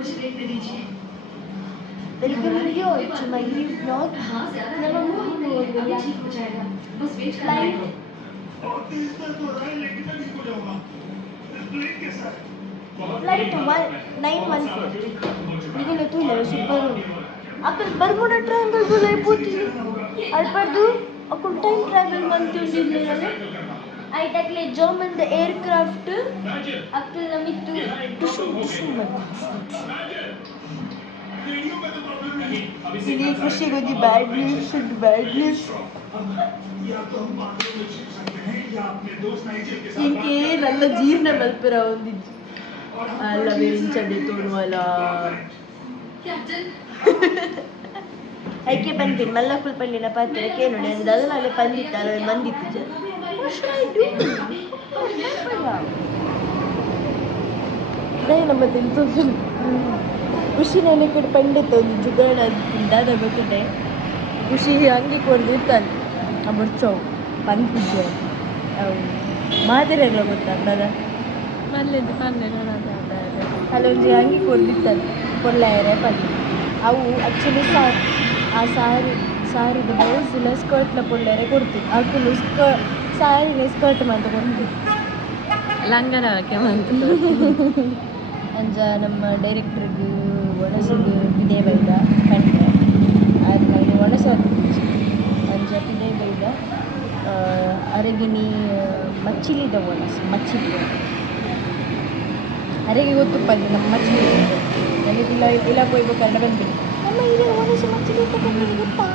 Welcome video to my new vlog. Never moving over flight. Flight 914. Nigolo tu le super. Akal Bermuda Triangle tu le puti. Alpadu akul time travel mantundi le. I take le German the aircraft. Akal namitu tushum. Silly खुशी को दी bad news इनके नल्ला जीर्ण मल्परा उन्दिज्जी अल्ला वेरिंचंडे तोनुवाला ऐके पन्पिन मल्ला फुल पन्निना पात्रे केनुडे अंददनाले पन्दित्तालो मंदित्तिजे what should I do नहीं ನಮ್ಮ ತಿಳಿತು ಖುಷಿ ನನ್ನ ಕಡೆ ಪಂಡಿತ ಒಂದು ಜುಗಾಡ ದಾದ ಗೊತ್ತಿದೆ ಖುಷಿ ಹಂಗೆ ಕೊಡ್ದಿರ್ತಾನೆ ಆ ಬರ್ಚವು ಪಂಪಿದ್ದೆ ಅವು ಮಾದರಿಯಲ್ಲ ಗೊತ್ತಾ ದಾದ ಮಲ್ಲೆದು ಅಲ್ಲೊಂದು ಹಂಗೆ ಕೊಡ್ದಿರ್ತಾನೆ ಕೊಲ್ಲಾಯರೆ ಪಲ್ಲೆ ಅವು ಆ್ಯಕ್ಚುಲಿ ಆ ಸಾರಿದು ಬ್ಲೌಸಿಲ್ಲ ಸ್ಕರ್ಟ್ನ ಪೊಳ್ಳಾರೆ ಕೊಡ್ತೀವಿ ಹಾಕಲು ಸಾರಿನ ಸ್ಕರ್ಟ್ ಅಂತ ಕೊಡ್ತೀವಿ ಲಂಗನ ಅಂಜ ನಮ್ಮ ಡೈರೆಕ್ಟ್ರಿಗೆ ಒಣಸಿಗೆ ಪಿದೆ ಬೈದ ಕಂಡ್ರೆ ಆದ್ಮೇಲೆ ಒಣಸೋದು ಅಂಜ ಪಿದೆ ಬೈದ ಅರಗಿನಿ ಮಚ್ಚಿಲಿದ ಒಣಸು ಮಚ್ಚಿಲಿ ಅರೆಗೆ ಗೊತ್ತುಪ್ಪಂದು ನಮ್ಮ ಮಚ್ಚಿಲಿ ನನಗಿಲ್ಲ ಇಲ್ಲ ಹೋಗ್ಬೇಕಾದ್ರೆ ಬಂದ್ಬಿಟ್ಟು ನಮ್ಮ ಇದೆ ಒಣಸು ಮಚ್ಚಿಲಿ ತಗೊಂಡು ಗೊತ್ತಾ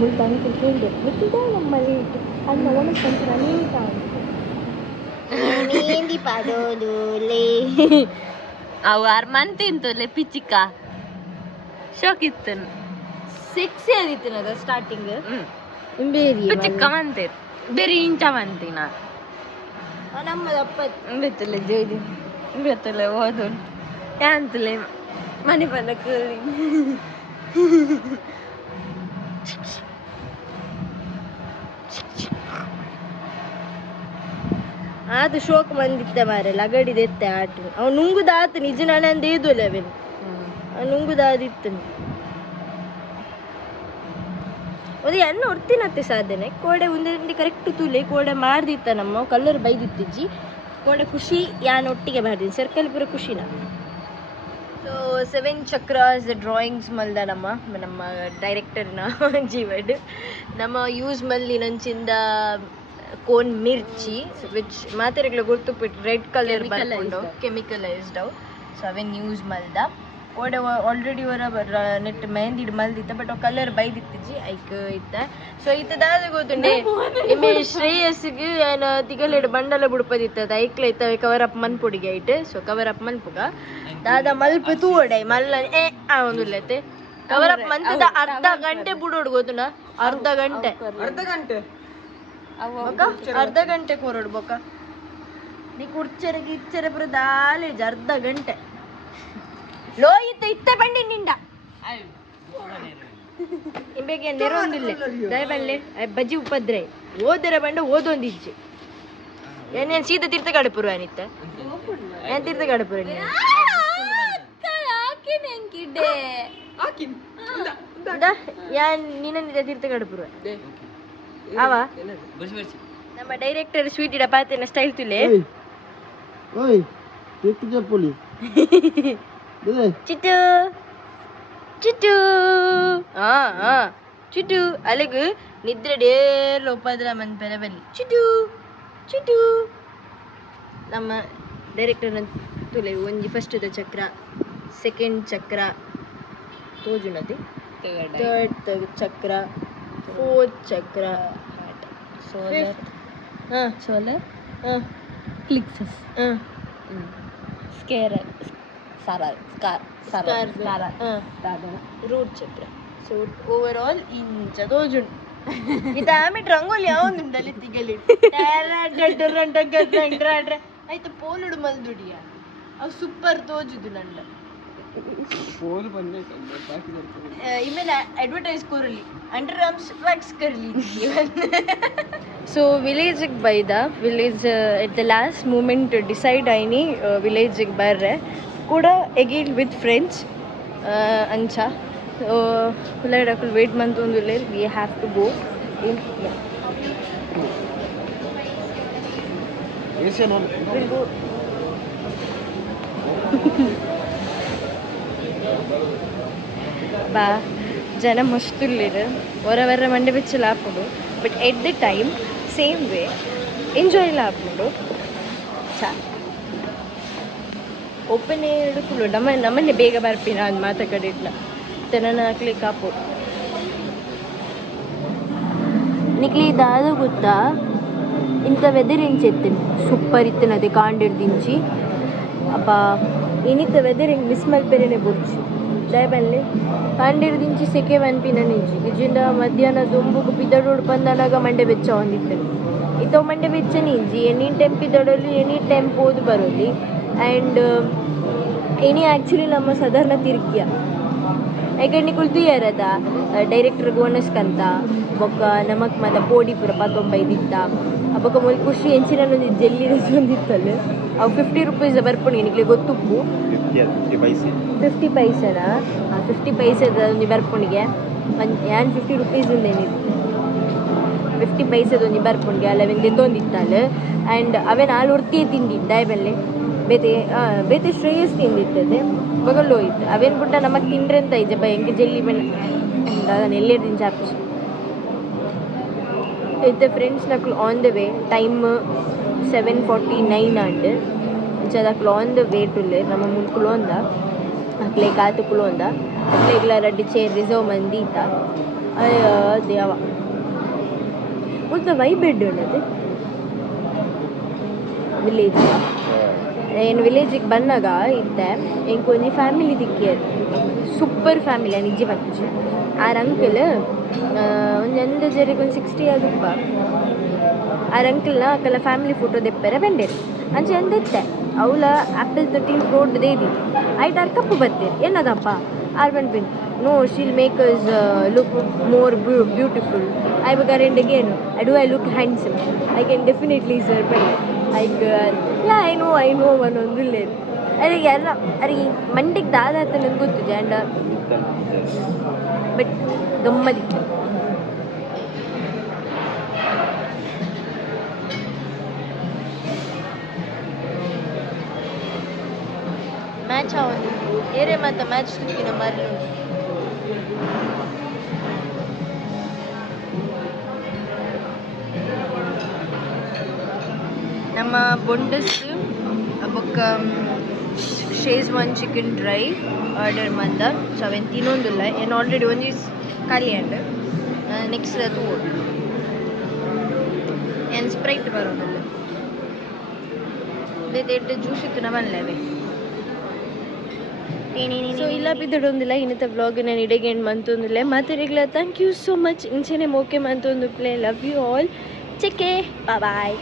ಮುಲ್ತಾನಿ ಕೇಳಿದೆ ಗೊತ್ತಿದ್ದ ನಮ್ಮಲ್ಲಿ ಅನ್ನ ಒಣಸ್ಕೊಂತ ನೀಂದಿ ಪಾದೋದುಲೆ ಅವು 6 ಮಂತ್ ತಿಂತಲೆ ಪಿಚಿಕ ಶೋಕಿತ್ತನು 6 ಏನಿತ್ತು ಅದು ಸ್ಟಾರ್ಟಿಂಗ್ ಬೇರಿ ಪಿಚಿಕ ಮಂತೆ ಬೇರಿ ಇಂಚ ಮಂತಿನ ನಮ್ಮದು 70 ಬೆತ್ತಲೆ ಜೋಯ್ದಿ ಬೆತ್ತಲೆ ಓದು ಯಾಂತಲೆ ಮನೆ ಬಂದ ಕೂರಿ ಆತ ಶೋಕ್ ಬಂದಿತ್ತೆ ಮಾರೆ ಲಗಡಿದೆತ್ತೆ ಆಟ ಅವ ನುಂಗುದಾತ ನಿಜ ನಾನಂದು ಏದುಲೆ ಅವನು ನುಂಗುದಾದಿತ್ತನು ಅದು ಎಣ್ಣೆ ಹೊಡ್ತೀನತ್ತೆ ಸಾಧನೆ ಕೋಡೆ ಒಂದೇ ಕರೆಕ್ಟ್ ತುಲೆ ಕೋಡೆ ಮಾಡ್ದಿತ್ತ ನಮ್ಮ ಕಲ್ಲರ್ ಬೈದಿತ್ತಿಜ್ಜಿ ಕೋಡೆ ಖುಷಿ ಯಾನ್ ಒಟ್ಟಿಗೆ ಮಾಡ್ತೀನಿ ಸರ್ಕಲ್ ಪೂರ ಖುಷಿನ ಸೊ 7 ಚಕ್ರಾಸ್ ಡ್ರಾಯಿಂಗ್ಸ್ ಮಲ್ದ ನಮ್ಮ ಡೈರೆಕ್ಟರ್ನ ಜೀವಡ್ ನಮ್ಮ ಯೂಸ್ ಮಲ್ಲಿ ನಂಚಿಂದ ಕೋನ್ ಮಿರ್ಚಿ ವಿಚ್ ಮಾತೆರೆಗ್ಲ ಗೊತ್ತುಬಿಟ್ಟು ರೆಡ್ ಕಲರ್ ಬರ್ಕೊಂಡು ಕೆಮಿಕಲೈಸ್ಡ್ ಅವು ಸೊ ಅವೇನ್ ಯೂಸ್ ಮಲ್ದ ಕೋಡೆ ಆಲ್ರೆಡಿ ಹೊರ ನೆಟ್ ಮೆಹಂದಿ ಮಲ್ದಿತ್ತ ಬಟ್ ಅವು ಕಲರ್ ಬೈದಿತ್ತಿಜ್ಜಿ ಐಕ್ ಇತ್ತ ಸೊ ಇತ್ತದಾದ ಗೊತ್ತುಂಡೆ ನಿಮ್ಮೆ ಶ್ರೇಯಸ್ಗೆ ಏನು ತಿಗಲೆಡ್ ಬಂಡಲ ಬುಡ್ಪದಿತ್ತದ ಐಕ್ಲ ಇತ್ತವೆ ಕವರ್ ಅಪ್ ಮನ್ಪುಡಿಗೆ ಐಟ್ ಸೊ ಕವರ್ ಅಪ್ ಮನ್ಪುಗ ದಾದ ಮಲ್ಪ ತೂವಡೆ ಮಲ್ಲ ಒಂದುಲ್ಲತ್ತೆ ಕವರ್ ಅಪ್ ಮಂತದ ಅರ್ಧ ಗಂಟೆ ಬುಡೋಡು ಗೊತ್ತುನ ಅರ್ಧ ಗಂಟೆ ಅರ್ಧ ಗಂಟೆ ಕೊರಡು ಬೊಕ್ಕ ನೀ ಕುಡ್ಚೆರೆಗೆ ಇಚ್ಚೆರೆ ಪುರ ದಾಲೇಜ್ ಅರ್ಧ ಗಂಟೆ ಲೋಯಿತ ಇತ್ತೆ ಬಂಡಿ ನಿಂಡ ಇಂಬೆಗೆ ನೆರೊಂದಿಲ್ಲ ದಯಬಲ್ಲೆ ಬಜ್ಜಿ ಉಪದ್ರೆ ಓದರ ಬಂಡ ಓದೊಂದಿಜ್ಜಿ ಏನೇನು ಸೀದಾ ತೀರ್ಥ ಕಡಪುರ ಏನಿತ್ತ ಏನ್ ತೀರ್ಥ ಕಡಪುರ ಯಾನ್ ನೀನಿದ್ದ ತೀರ್ಥ ಕಡಪುರ ಅವ ನಮ್ಮ ಡೈರೆಕ್ಟರ್ ಸ್ವೀಟ್ ಇಡ ಪಾತೆನ ಸ್ಟೈಲ್ ತುಲೆ ಓಯ್ ತೀರ್ಥ ಜಪುಲಿ ಚಿಟ್ಟು ಚಿಟ್ಟು ಚಿಟ್ಟು ಅಲೆಗು ನಿದ್ರೆ ಡೇರ್ ಒಪ್ಪದ್ರ ಮನ್ ಪೆರ ಬಲ್ಲಿ ಚಿಟ್ಟು ಚಿಟ್ಟು ನಮ್ಮ ಡೈರೆಕ್ಟರ್ ತುಲೆ ಒಂಜಿ ಫಸ್ಟ್ ದ ಚಕ್ರ ಸೆಕೆಂಡ್ ಚಕ್ರ ತೋಜುನದಿ ಥರ್ಡ್ ಚಕ್ರ ಫೋರ್ತ್ ಚಕ್ರ ಸೋಲರ್ ಕ್ಲಿಕ್ಸಸ್ ಸ್ಕೇರರ್ ರೂಟ್ ಚಕ್ರ ಸೊ ಓವರ್ ಆಲ್ ಇಂಚ ತೋಜುಂಡು ಇದು ಆಮೇಲೆ ರಂಗೋಲಿ ಯಾವೊಂದುಂಡಲ್ಲಿ ತಿಗಲಿ ಆಯ್ತು ಪೋಲುಡು ಮಲ್ದುಡಿಯ ಅವು ಸೂಪರ್ ತೋಜುದು ನಂಡ इमेल एडवर्टाइज करली अंडरआर्म्स वैक्स करली सो विलेज बೈದ village at the last moment decide ಆಯ್ನಿ ವಿಲೇಜಿಗೆ ಬರ್ರೆ ಕೂಡ ಎಗೇನ್ ವಿತ್ ಫ್ರೆಂಡ್ಸ್ ಅಂಚ ಹುಲ್ಲಾಡಕುಲ್ ವೇಟ್ ಮಂತೊಂದುಲ್ಲೆ ವಿ ಹ್ಯಾವ್ ಟು ಗೋ ಬಾ ಜನ ಮಸ್ತುಲ್ಲೇರು ಹೊರ ಮಂಡೆ ಬೆಚ್ಚಲ ಹಾಕೊಂಡು but at the time same way enjoy ಎಲ್ಲ ಹಾಕೊಂಡು ಚಾ ಓಪನ್ ಹಿಡ್ಕೊಂಡು ನಮ್ಮನ್ನೇ ಬೇಗ ಬರ್ಪಿ ನಾನು ಮಾತಾಡಿಲ್ಲ ನನ್ನ ಹಾಕ್ಲಿಕ್ಕೆ ಹಾಪು ನಿಕ್ಲಿ ಇದಾದ ಗೊತ್ತಾ ಇಂಥ ವೆದರ್ ಹೆಂಗೆ ಚೆತ್ತೇನೆ ಸೂಪರ್ ಇತ್ತೇನೆ ಅದೇ ಕಾಂಡಿರ್ದಿಂಚಿ ಅಪ್ಪ ಇನ್ನಿತ್ತ ವೆದರ್ ಹೆಂಗೆ ಮಿಸ್ ಮಲ್ಪೆರೇನೆ ಬೊಚ್ಚು ದಯಬಲ್ಲೆ ಕಾಂಡಿರ್ದಿಂಚಿ ಸೆಕೆ ಅನ್ಪಿನ ನಿಂಚಿ ಇಜಿಂದ ಮಧ್ಯಾಹ್ನ ದುಂಬುಗು ಪಿದಡೋಡು ಬಂದನಾಗ ಮಂಡೆ ಬೆಚ್ಚ ಹೊಂದಿತ್ತೇನೆ ಇತ್ತವ ಮಂಡೆ ಬೆಚ್ಚ ನಿಂಚಿ ಎನಿ ಟೈಮ್ ಪಿದಡೋಲಿ ಎನಿ ಟೈಮ್ ಹೋದು ಬರೋಲಿ ಆ್ಯಂಡ್ ಎನಿ ಆ್ಯಕ್ಚುಲಿ ನಮ್ಮ ಸಾಧಾರಣ ತಿರ್ಕಿಯ ಯಾಕಂದ್ರೆ ಕುಳ್ತಿಯಾರದ ಡೈರೆಕ್ಟರ್ ಗೋನಸ್ಕಂತ ಬೊಕ್ಕ ನಮಕ್ ಮಾತ ಪೋಡಿ ಪೂರ 15 ಇತ್ತ ಬೊಕ್ಕ ಮೊಲ್ ಖುಷಿ ಎಂಚಿನೊಂದು ಜೆಲ್ಲಿ ಒಂದಿತ್ತಲ್ಲ ಅವು 50 ರೂಪೀಸ್ ಬರ್ಪುಣಿ ನಿಕ್ಲೆ ಗೊತ್ತುಪ್ಪು 50 ಪೈಸೆನ 50 ಪೈಸೆದ ಒಂದು ಬರ್ಪುಣಿಗೆ ಏನು 50 ರೂಪೀಸ್ ಏನಿದೆ 50 ಪೈಸೆದೊಂದು ಬರ್ಪುಣಿಗೆ ಅಲ್ಲವೆಂದು ಎತ್ತೊಂದಿತ್ತಲ್ಲ ಆ್ಯಂಡ್ ಅವೇನು ಹಾಲು ಉರ್ತಿಯೇ ತಿಂದಿದ್ದ ಬೆಲೆ ಬೇತೆ ಶ್ರೇಯಸ್ ತಿಂದಿರ್ತದೆ ಬಗಲ್ ಹೋಯ್ತು ಅವೇನು ಬಿಟ್ಟ ನಮಗೆ ತಿಂಡ್ರೆ ಅಂತ ಇಜ್ಜಪ್ಪ ಹೆಂಗೆ ಜೆಲ್ಲಿ ಬೆಲೆ ಅದನ್ನು ಎಲ್ಲೇ ಚಾಪಿ ಇತ್ತ ಫ್ರೆಂಡ್ಸ್ ನಕ್ಲು on the way time 7:49 and ಅದಕ್ಲು ಆನ್ ದ ವೇ ಟುಲ್ಲೆ ನಮ್ಮ ಮುನ್ಕುಲು ಅಂದ ಅಕ್ಲೆ ಕಾತುಕುಲು ಅಂದ ಅಕ್ಲೆ ಇಗ್ಲ ರಡ್ಡಿ ಚೇರ್ ರಿಸರ್ವ್ ಮಂದಿ ಇತ್ತ ಅಯ್ಯೋ ದೇವ ಒಂದು ವೈಬೆಡ್ ಉಳ್ಳದು ವಿಲೇಜ್ ಏನು ವಿಲೇಜಿಗೆ ಬಂದಾಗ ಇದ್ದೆ ಹೆಂಗೆ ಒಂಜಿ ಫ್ಯಾಮಿಲಿ ದಿಕ್ಕಿಯದು ಸೂಪರ್ ಫ್ಯಾಮಿಲಿ ನಿಜ ಬಂತು ಆರ್ ಅಂಕಲ್ ಒಂದು ಅಂದಾಜರಿಗೆ ಒಂದು 60 ಆಗುಪ್ಪ ಆರ್ ಅಂಕಲ್ನ ಅಕ್ಕಲ್ಲ ಫ್ಯಾಮಿಲಿ ಫೋಟೋ ದೆಪ್ಪರೆ ಬಂಡೇರು ಅಂಚೆ ಎಂದಿತ್ತೆ ಅವಳ ಆ್ಯಪಲ್ 13 ರೋಡ್ದೇ ಇದ್ದಿತ್ತು ಆಯ್ತು ಆರ್ ಕಪ್ಪು ಬರ್ತೇನೆ ಏನದಪ್ಪ ಆರ್ ಬಂದ್ಬಿನ್ ನೋ ಶೀಲ್ ಮೇಕರ್ಸ್ ಲುಕ್ ಮೋರ್ ಬ್ಯೂಟಿಫುಲ್ ಐ ಬಗಾರೆಂಡಿಗೆ ಏನು I look handsome I can definitely sir ಬನ್ನಿ ಐ ನೋ ಅನ್ನೊಂದಿಲ್ಲ ಅರೆ ಎಲ್ಲ ಅರೆ ಈ ಮಂಡಿಗೆ ದಾದಾತ ನನಗೆ ಗೊತ್ತಿದೆ ಆ್ಯಂಡ್ ಬಟ್ ಗಮ್ಮದಿತ್ತು ಮ್ಯಾಚ್ ಆವೊಂದು ಏರೆ ಮಾತ ಮ್ಯಾಚ್ ತುಕ್ಕಿನ ಮರ್ಲು ನಮ್ಮ ಬೊಂಡಸ್ ಬೊಕ್ಕ ಶೇಜ್ವಾನ್ ಚಿಕನ್ ಡ್ರೈ ಆರ್ಡರ್ ಮಂದ ಸೊ ಅವೇನು ತಿನ್ನೊಂದಿಲ್ಲ ಏನು ಆಲ್ರೆಡಿ ಒಂದು ಖಾಲಿ ಆ್ಯಂಡ್ ನೆಕ್ಸ್ಟ್ ಅದು ಏನು ಸ್ಪ್ರೈಟ್ ಬರೋದಿಲ್ಲ ಬೇತೆ ಜ್ಯೂಸ್ ಇತ್ತು ನಮ್ಮಲ್ಲವೇ ಸೊ ಇಲ್ಲ ಬಿದ್ದೊಂದಿಲ್ಲ ಇನ್ನಿತ ವ್ಲಾಗ್ ನಾನು ಇಡೆಗೇನು ಮಂತೊಂದಿಲ್ಲ ಮಾತಾಡಿಗ್ಲ ಥ್ಯಾಂಕ್ ಯು ಸೋ ಮಚ್ ಇಂಚೆನೆ ಮೋಕೆ ಮಂತೊಂದು ಪ್ಲೇ ಲವ್ ಯು ಆಲ್ ಚೆಕ್ಕೆ ಬಾಯ್